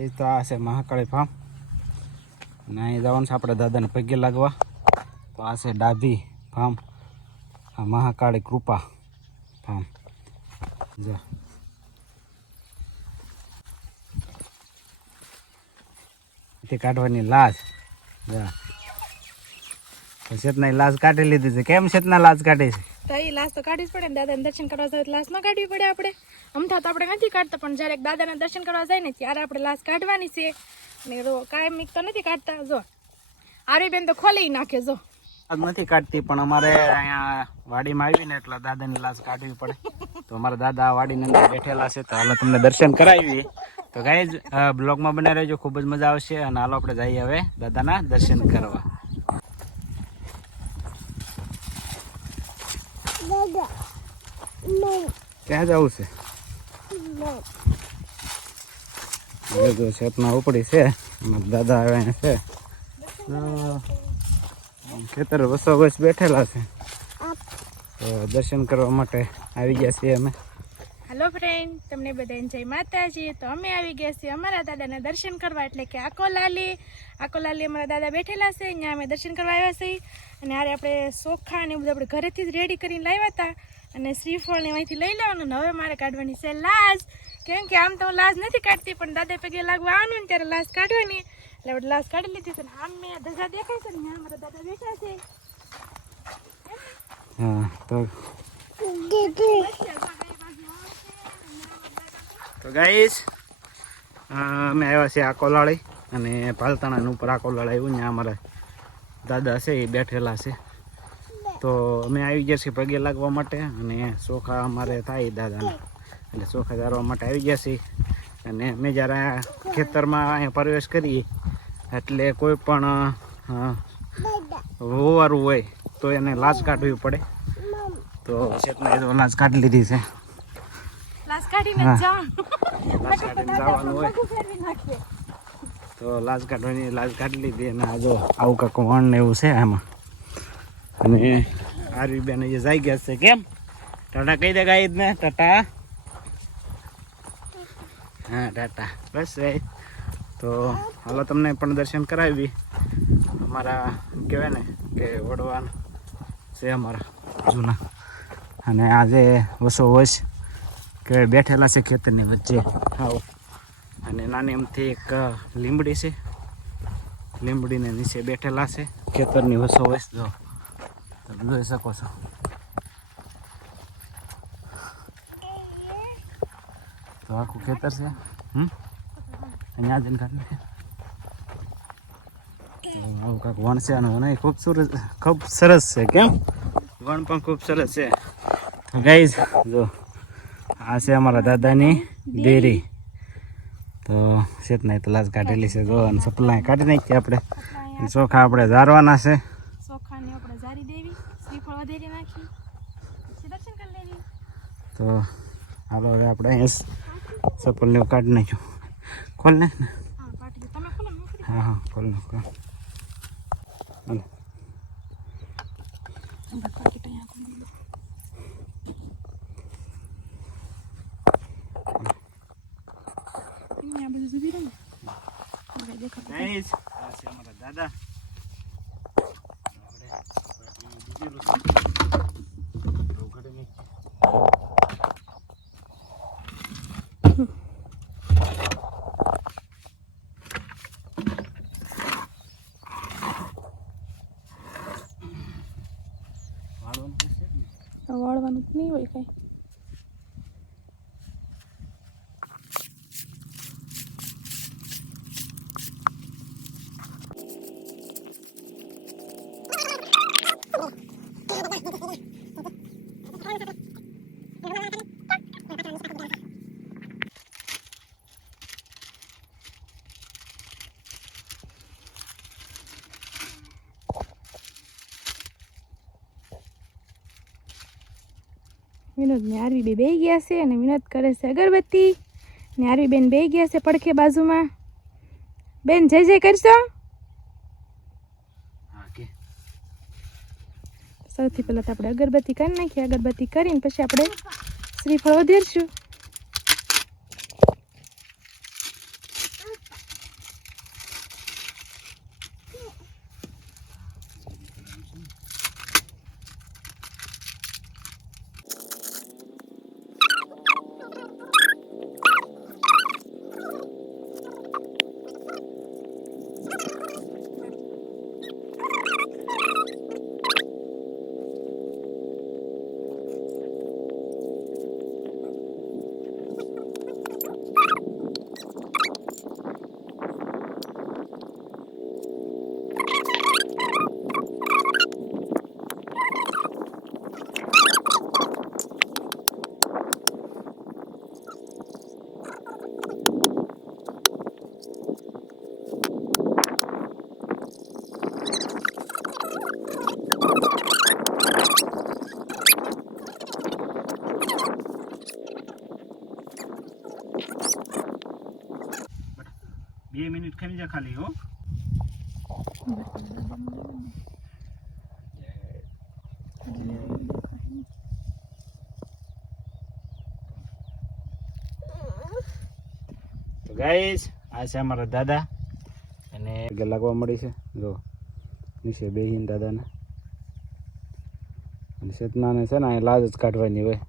Guys તો આ છે મહાકાળી ફાર્મ અને અહીં જવાનું છે આપણે દાદાને પગે લાગવા. તો આ છે ડાભી ફાર્મ, આ મહાકાળી કૃપા ફાર્મ. જો કાઢવાની લાશ, શેતના લાશ કાઢી લીધી છે. કેમ શેતના લાશ કાઢી છે? તો એ લાશ તો કાઢવી જ પડે ને, દાદાને દર્શન કરવા જાય લાશ ન કાઢવી પડે આપણે? અમથા તો આપણે નથી કાઢતા, પણ જ્યારે દાદાના દર્શન કરવા જાય ને ત્યારે આપણે લાશ કાઢવાની છે. ને કાયમિક તો નથી કાઢતા. જો આરી બેન તો ખોલી નાખે. જો નથી કાઢતી, પણ અમારે અહીંયા વાડીમાં આવીને એટલે દાદાની લાશ કાઢવી પડે. તો અમારા દાદા વાડીની અંદર બેઠેલા છે, તો હાલો તમને દર્શન કરાવીએ. તો ગાઈઝ બ્લોગમાં બનાવી રહેજો, ખૂબ જ મજા આવશે. અને હાલો આપણે જઈએ હવે દાદાના દર્શન કરવા. ક્યાં જવું છે? હવે જો છતમાં ઉપડી છે, દાદા આવ્યા છે. ખેતર વસો વસ બેઠેલા છે, તો દર્શન કરવા માટે આવી ગયા છીએ અમે. હેલો ફ્રેન્ડ, તમને બધાને જય માતાજી. તો અમે આવી ગયા છીએ અમારા દાદાના દર્શન કરવા, એટલે કે આકોલાલી અમારા દાદા બેઠેલા છે, અહીંયા અમે દર્શન કરવા આવ્યા છીએ. અને આરે આપણે ચોખા ને બધું આપણે ઘરેથી જ રેડી કરીને લાવ્યા હતા, અને શ્રીફળ ને અહીંથી લઈ લેવાનું. હવે મારે કાઢવાની છે લાશ, કેમ કે આમ તો હું લાશ નથી કાઢતી, પણ દાદા પગે લાગવા આવવાનું ને ત્યારે લાશ કાઢવાની, એટલે આપણે લાશ કાઢી લીધી છે. આમ મેં ધજા દેખાય છે ને, અમારા દાદા બેઠા છે. હા, તો ગાઈસ અમે આવ્યા છીએ આકોલાળી, અને પાલતાણા ઉપર આકોલાળી આવ્યું, ત્યાં અમારા દાદા છે એ બેઠેલા છે. તો અમે આવી ગયા છીએ પગે લાગવા માટે, અને ચોખા અમારે થાય દાદાને, એટલે ચોખા ગાળવા માટે આવી ગયા છીએ. અને અમે જ્યારે ખેતરમાં અહીંયા પ્રવેશ કરીએ એટલે કોઈ પણ વોવારું હોય તો એને લાશ કાઢવી પડે. તો શેતને લાશ કાઢી લીધી છે. લાશ કાઢીને જવાનું હોય તો લાશ કાઢી લીધી. અને આ જો આવું કાંક વણ ને એવું છે આમાં. અને આરવી બેન એ જાય ગયા છે. કેમ ટાટા કહી દે ગાઈ ને? ટાટા, હા ટાટા, બસ. તો હાલો તમને પણ દર્શન કરાવી. અમારા કહેવાય ને કે વડવાન છે અમારા જૂના, અને આજે વસો વસ કે બેઠેલા છે ખેતરની વચ્ચે. આવો, અને નાની એમથી એક લીમડી છે, લીમડીને નીચે બેઠેલા છે ખેતરની વસો વસ. જો તમે જોઈ શકો છો. તો આખું ખેતર છે. અહીંયા જઈને કાઢી છે. આવું કાંક વણ છે, અને વણ ખૂબ સરસ છે. કેમ વણ પણ ખૂબ સરસ છે. તો ગાઈઝ જો આ છે અમારા દાદાની ડેરી. તો શેતના તલાશ કાઢેલી છે. જો અને સપલા કાઢી નાખીએ આપણે. ચોખા આપણે ઝારવાના છે. ચોખાને આપણે ઝારી દેવી, શ્રીફળ વધેરી નાખી, પછી દર્શન કરી લેવી. તો હાલો હવે આપણે અહીંયા સપલને કાઢી નાખ્યું. ખોલ ને. હા પાટી તમે ખોલો. હા હા, ખોલ નાખો. પાકીટ અહીંયા ખોલી દો. અહીંયા બધું જુદી રહે ને. હવે દેખો ગાઈઝ આ છે અમારા દાદા. વાળવાનું નહીં હોય કઈ. વિનોદ ને આરવી બે બેહી ગયા છે, અને વિનોદ કરે છે અગરબત્તી, ને આરવી બેન બેહી ગયા છે પડખે બાજુમાં. બેન જય જય કરશો. સૌથી પહેલા તો આપણે અગરબત્તી કરી નાખીએ. અગરબત્તી કરીને પછી આપણે શ્રીફળ વધેરશું. બે મિનિટ ખાઈ જા ખાલી હો. તો ગાઈસ આ છે અમારા દાદા અને પગે લાગવા મળી છે. જો નીચે બેહીને દાદાને અને ચેતનાને છે ને અહીં લાજ જ કાઢવાની હોય.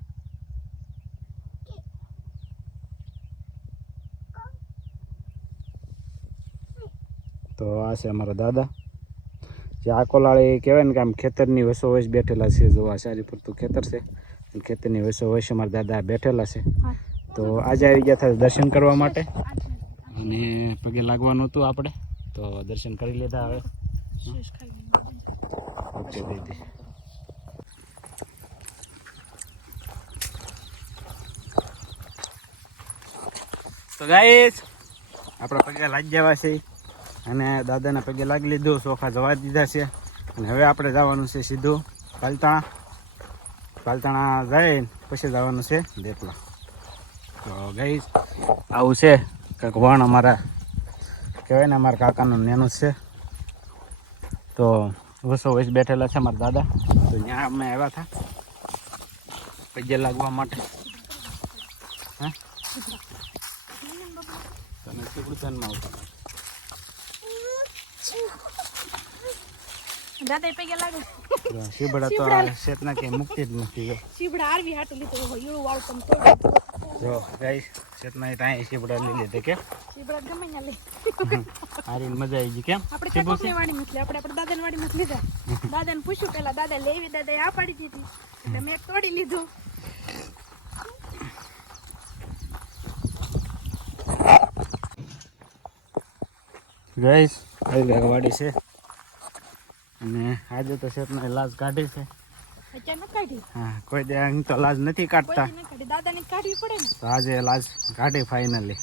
તો આ છે અમારા દાદા જે આકોલાળી કહેવાય ને કે આમ ખેતરની વસોવસ બેઠેલા છે. જો આ સારી પૂરતું ખેતર છે, ખેતરની વસોવસ અમારા દાદા બેઠેલા છે. તો આજે આવી ગયા હતા દર્શન કરવા માટે અને પગે લાગવાનું હતું આપણે, તો દર્શન કરી લીધા. હવે ઓકે દીદી. તો ગાઈસ આપણા પગે લાગી જવા છે અને દાદાના પગે લાગી લીધું, ચોખા જવા દીધા છે અને હવે આપણે જવાનું છે સીધું પાલતાણા. પાલતાણા જઈને પછી જવાનું છે દેતલા. તો ગાઈસ આવું છે કંઈક વણ અમારા કહેવાય ને અમારા કાકાનું નેનું છે. તો વસો વસ બેઠેલા છે અમારા દાદા. તો ત્યાં અમે આવ્યા હતા પગે લાગવા માટે. હા તમે શીપડું આવતા દાદા પગે લાગે. શીબડા તો શેતના કે મુક્તિ જ નથી. શીબડા આરવી હાટું લીધું હોય એવું વાળું તમ તો જો ગાઈસ શેતના ત્યાં શીબડા લઈ લીધે કે શીબડા ગમે ત્યાં લે. આરીને મજા આવી ગઈ. કેમ આપણે કાકોની વાડી મૂકી, આપણે દાદાની વાડી મૂકી લીધા. દાદાને પૂછ્યું પેલા, દાદા લેવી, દાદાએ આ પાડી દીધી એટલે મેં તોડી લીધું. ગાઈસ આવી વાડી છે અને આજે તો શેતના લાજ કાઢી છે. અચાનક કાઢી. હા કોઈ દે તો લાજ નથી કાઢતા, દાદાને કાઢવી પડે ને. તો આજે લાજ કાઢી ફાઇનલી.